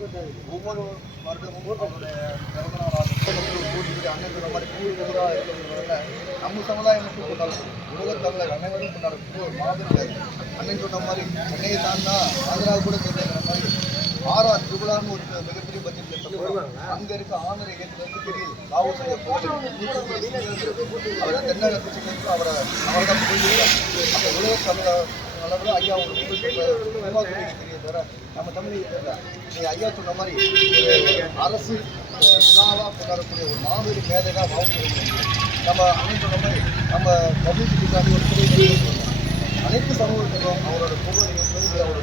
ஒவ்வொரு வருடமும் அவருடைய பிறந்த நாள் கூட்டி அண்ணன் சொன்ன மாதிரி கூடுதலாக இருக்கிறதுனால நம்ம சமுதாயம் மட்டும் கொண்டாடணும், உலகத் தமிழர் அனைவரும் கொண்டாடக்கூடிய ஒரு மாபெரும் அண்ணன் சொன்ன மாதிரி சென்னையை தாண்டா ஆந்திராவில் கூட தெரிஞ்சுக்கிற மாதிரி ஆர்ஆர் திருவிழான்னு ஒரு மிகப்பெரிய பட்ஜெட் அங்கே இருக்க ஆந்திர ஏற்றுலேருந்து தெரியுது லாவோசைய அவரை தென்னகத்து சென்று அவரை தான் போயிருக்காங்க. அந்த உலக தமிழர் அளவில் ஐயா ஒரு உருவாக்குறீங்க தெரிய தவிர நம்ம தமிழக நீ ஐயா சொன்ன மாதிரி அரசு விழாவாக கொண்டாடக்கூடிய ஒரு மாபெரும் மேதையாக வாழ்க்கை நம்ம அண்ணன் சொன்ன மாதிரி நம்ம பப்ளிசிட்டிக்காக ஒரு துறை அனைத்து சமூகத்திலும் அவரோட புகழையும் அவரோட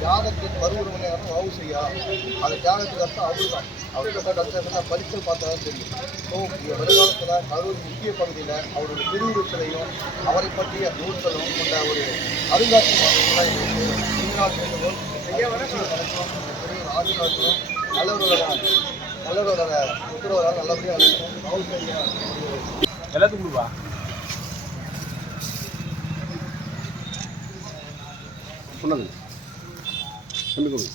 தியாகத்தின் மறுவுருவனையான வாவு செய்யா அந்த தியாகத்துக்கு அர்த்தம் அவரு தான். அவருக்கு கஷ்டம் படித்தல் பார்த்தா தான் தெரியும். ஸோ வருங்காலத்தில் கரூர் முக்கிய பகுதியில் அவருடைய திருவுருவத்திலையும் அவரை பற்றிய நூல்களும் கொண்ட ஒரு அருங்காட்சியகம் ஆசீர்வாதங்களும் நல்லவரோட உத்தரவாக நல்லபடியாக அழைக்கும் வாவு செய்யா எல்லாத்துக்கும் கொடுப்பா. சொன்னது தம்பி கொடுங்க.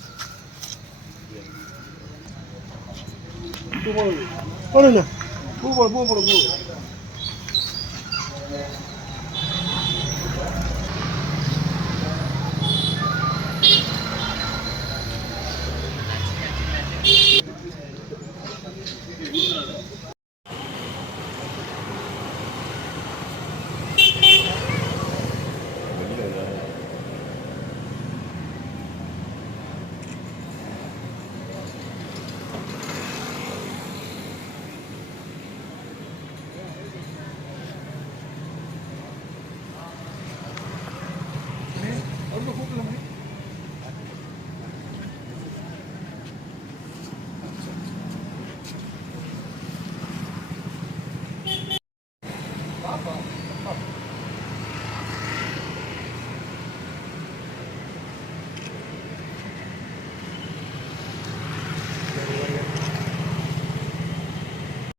பூ போடுங்க, பூ போடு, பூ போடு, பூ